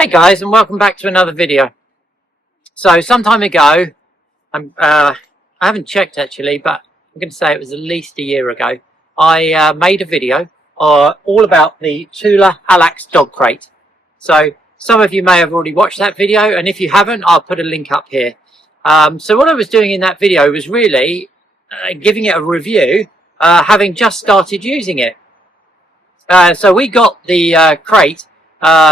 Hey guys, and welcome back to another video. So some time ago, I haven't checked actually, but I'm going to say it was at least a year ago, I made a video all about the Thule Allax Dog Crate. So some of you may have already watched that video, and if you haven't, I'll put a link up here. So what I was doing in that video was really giving it a review, having just started using it. So we got the crate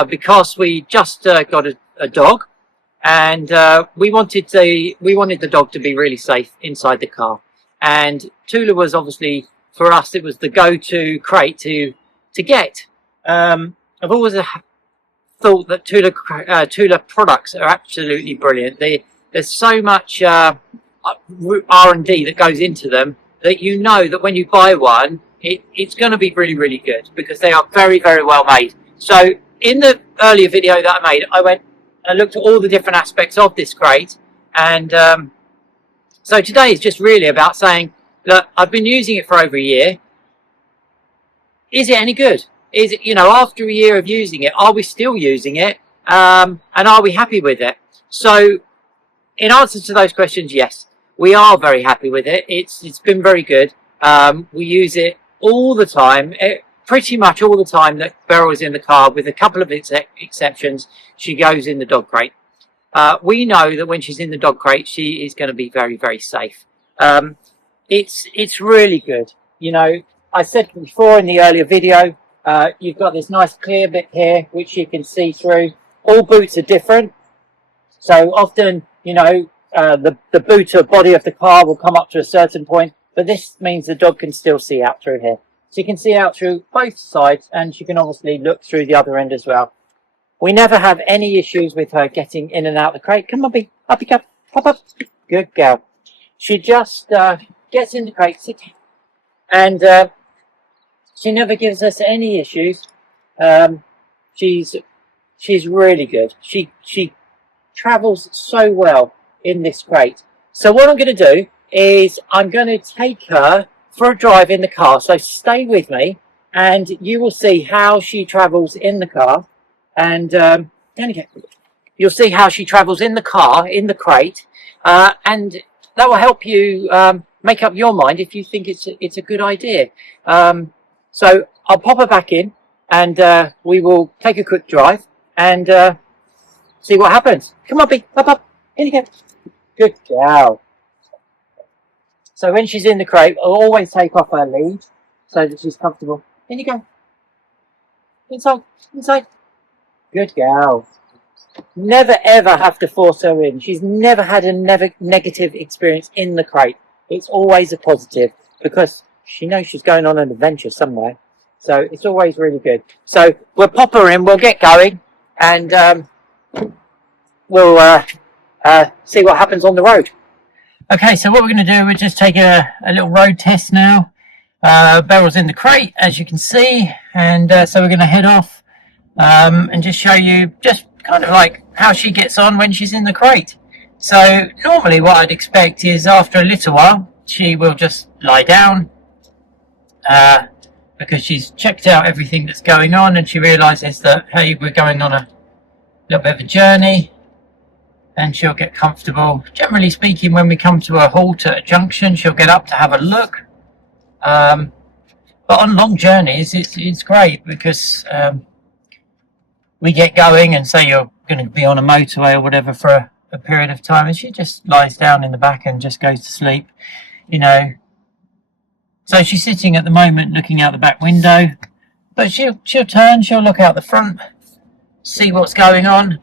because we just got a dog, and we wanted the dog to be really safe inside the car. And Tula was obviously, for us, it was the go-to crate to get. I've always thought that Tula products are absolutely brilliant. There's so much R&D that goes into them that you know that when you buy one, it's going to be really, really good, because they are very, very well made. So in the earlier video that I made, I looked at all the different aspects of this crate, and so today is just really about saying, look, I've been using it for over a year. Is it any good? Is it, after a year of using it, are we still using it? And are we happy with it? So in answer to those questions, yes, we are very happy with it. It's been very good. We use it all the time. Pretty much all the time that Beryl is in the car, with a couple of exceptions, she goes in the dog crate. We know that when she's in the dog crate, she is going to be very, very safe. It's really good. I said before in the earlier video, you've got this nice clear bit here, which you can see through. All boots are different. So often, the boot or body of the car will come up to a certain point, but this means the dog can still see out through here. So you can see out through both sides, and you can obviously look through the other end as well. We never have any issues with her getting in and out the crate. Come on, up you go, pop up. Good girl. She just gets in the crate, sit down, and she never gives us any issues. She's really good. She travels so well in this crate. So what I'm going to do is I'm going to take her for a drive in the car. So stay with me, and you will see how she travels in the car. And you'll see how she travels in the car, in the crate, and that will help you make up your mind if you think it's a good idea. So I'll pop her back in, and we will take a quick drive and see what happens. Come on, up, in you go. Good girl. So when she's in the crate, I'll always take off her lead so that she's comfortable. In you go. Inside. Good girl. Never ever have to force her in. She's never had a negative experience in the crate. It's always a positive, because she knows she's going on an adventure somewhere. So it's always really good. So we'll pop her in, we'll get going, and we'll see what happens on the road. Okay, so what we're going to do, we'll just take a little road test now. Beryl's in the crate, as you can see, and so we're going to head off and just show you just kind of like how she gets on when she's in the crate. So normally what I'd expect is after a little while, she will just lie down because she's checked out everything that's going on, and she realises that, hey, we're going on a little bit of a journey. And she'll get comfortable. Generally speaking, when we come to a halt at a junction, she'll get up to have a look. But on long journeys, it's great, because we get going, and say you're going to be on a motorway or whatever for a period of time, and she just lies down in the back and just goes to sleep, So she's sitting at the moment looking out the back window, but she'll turn, she'll look out the front, see what's going on.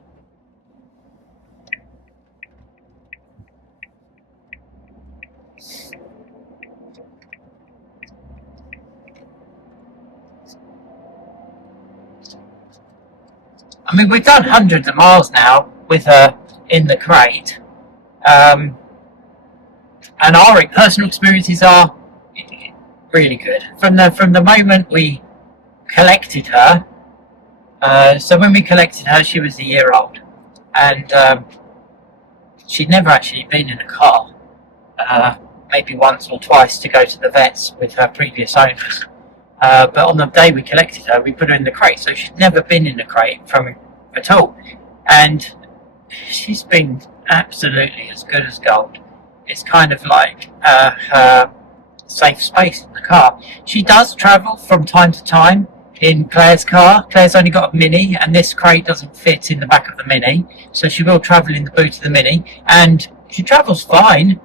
I mean, we've done hundreds of miles now with her in the crate, and our personal experiences are really good from the moment we collected her. So when we collected her, she was a year old, and she'd never actually been in a car, maybe once or twice to go to the vets with her previous owners. But on the day we collected her, we put her in the crate, so she'd never been in a crate from at all. And she's been absolutely as good as gold. It's kind of like her safe space in the car. She does travel from time to time in Claire's car. Claire's only got a Mini, and this crate doesn't fit in the back of the Mini, so she will travel in the boot of the Mini, and she travels fine.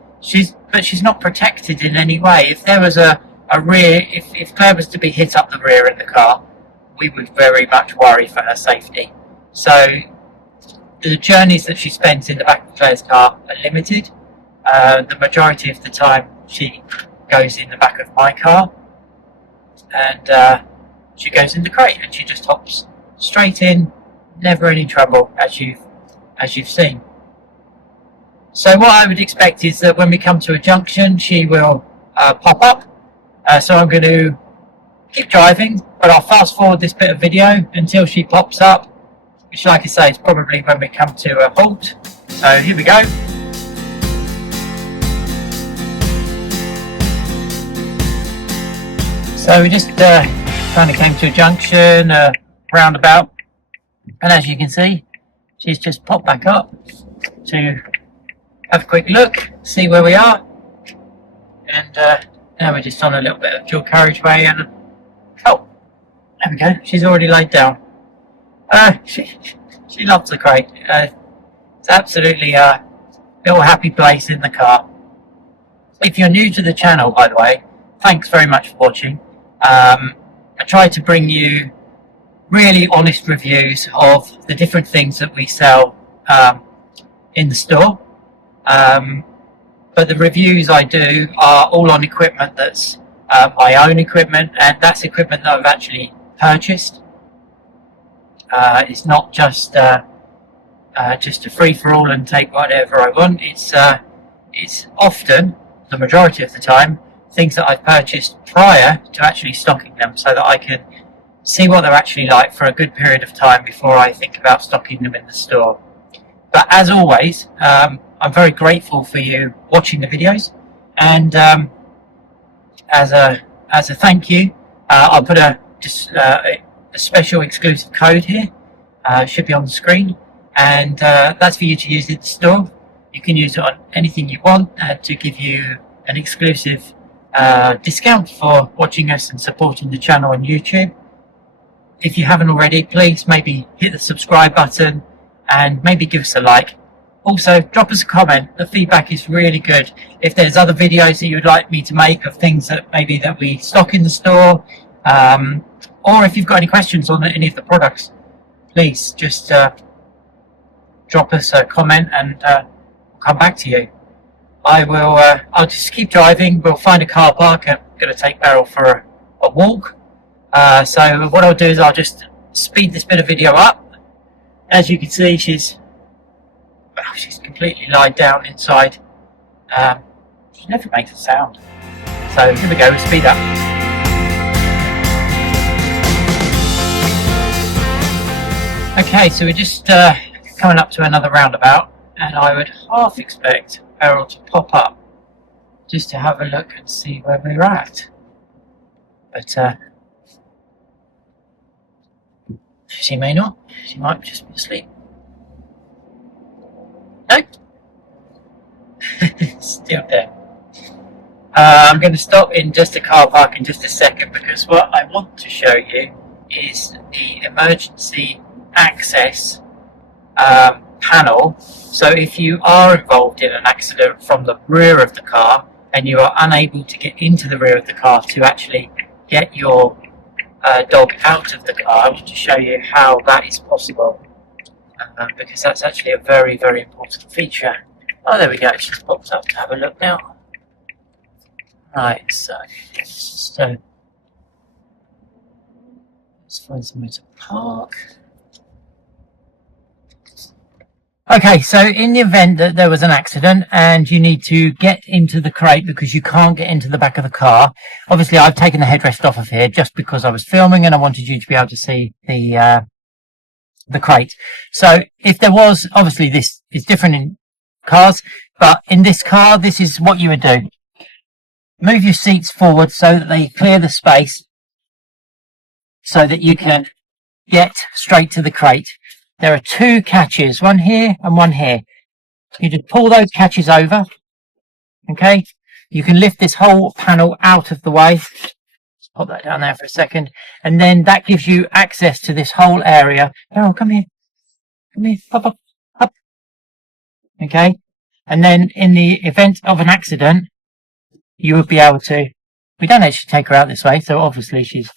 But she's not protected in any way. If there was a rear, if Claire was to be hit up the rear in the car, we would very much worry for her safety. So the journeys that she spends in the back of Claire's car are limited. The majority of the time she goes in the back of my car, and she goes in the crate, and she just hops straight in, never any trouble, as you've seen. So what I would expect is that when we come to a junction, she will pop up. So I'm going to keep driving, but I'll fast forward this bit of video until she pops up, which, like I say, is probably when we come to a halt. So here we go. So we just kind of came to a junction, roundabout, and as you can see, she's just popped back up to have a quick look, see where we are, and now we're just on a little bit of dual carriageway, and oh, there we go, she's already laid down. She loves the crate. It's absolutely a little happy place in the car. If you're new to the channel, by the way, thanks very much for watching. I try to bring you really honest reviews of the different things that we sell in the store. But the reviews I do are all on equipment that's my own equipment, and that's equipment that I've actually purchased. It's not just a free-for-all and take whatever I want. It's often, the majority of the time, things that I've purchased prior to actually stocking them, so that I can see what they're actually like for a good period of time before I think about stocking them in the store. But as always, I'm very grateful for you watching the videos, and as a thank you, I'll put a special exclusive code here. Should be on the screen, and that's for you to use in the store. You can use it on anything you want to give you an exclusive discount for watching us and supporting the channel on YouTube. If you haven't already, please maybe hit the subscribe button and maybe give us a like. Also, drop us a comment. The feedback is really good. If there's other videos that you'd like me to make of things that maybe that we stock in the store, or if you've got any questions on any of the products, please just drop us a comment, and we'll come back to you. I'll just keep driving. We'll find a car park. I'm going to take Beryl for a walk. So what I'll do is I'll just speed this bit of video up. As you can see, she's completely lied down inside. She never makes a sound. So here we go, we'll speed up. Okay, so we're just coming up to another roundabout, and I would half expect Beryl to pop up just to have a look and see where we're at. But she may not. She might just be asleep. Nope. Still there. I'm going to stop in just a car park in just a second, because what I want to show you is the emergency access panel. So if you are involved in an accident from the rear of the car and you are unable to get into the rear of the car to actually get your dog out of the car, I want to show you how that is possible, because that's actually a very, very important feature. Oh, there we go, it's just popped up to have a look now. Right, so let's find somewhere to park. Okay, so in the event that there was an accident and you need to get into the crate because you can't get into the back of the car, obviously I've taken the headrest off of here just because I was filming and I wanted you to be able to see the crate. So if there was, obviously this is different in cars, but in this car, this is what you would do. Move your seats forward so that they clear the space so that you can get straight to the crate. there are 2 catches, one here and one here. You just pull those catches over. Okay, you can lift this whole panel out of the way. Just pop that down there for a second, and then that gives you access to this whole area. Oh, come here, pop up, up. Okay, and then in the event of an accident, you would be able to. We don't actually take her out this way, so obviously she's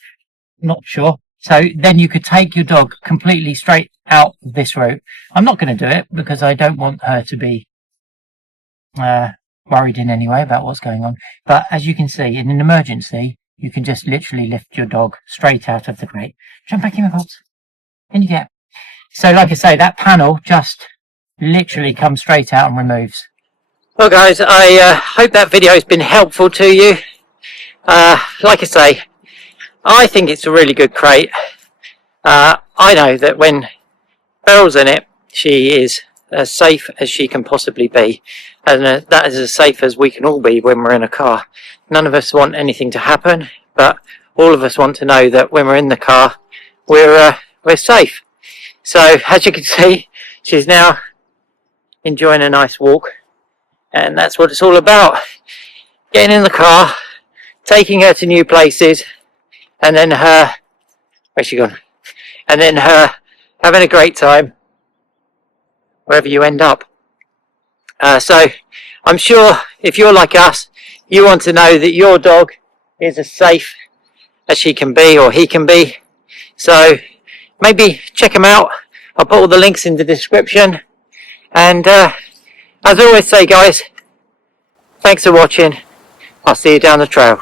not sure. So then you could take your dog completely straight out this route. I'm not going to do it because I don't want her to be worried in any way about what's going on. But as you can see, in an emergency, you can just literally lift your dog straight out of the crate. Jump back in, my pops. In you get. So like I say, that panel just literally comes straight out and removes. Well guys, I hope that video has been helpful to you. Like I say, I think it's a really good crate. I know that when Beryl's in it, she is as safe as she can possibly be, and that is as safe as we can all be when we're in a car. None of us want anything to happen, but all of us want to know that when we're in the car, we're safe. So as you can see, she's now enjoying a nice walk, and that's what it's all about. Getting in the car, taking her to new places, and then her, where's she gone? And then her having a great time wherever you end up. So I'm sure if you're like us, you want to know that your dog is as safe as she can be, or he can be. So maybe check them out. I'll put all the links in the description. And as I always say, guys, thanks for watching. I'll see you down the trail.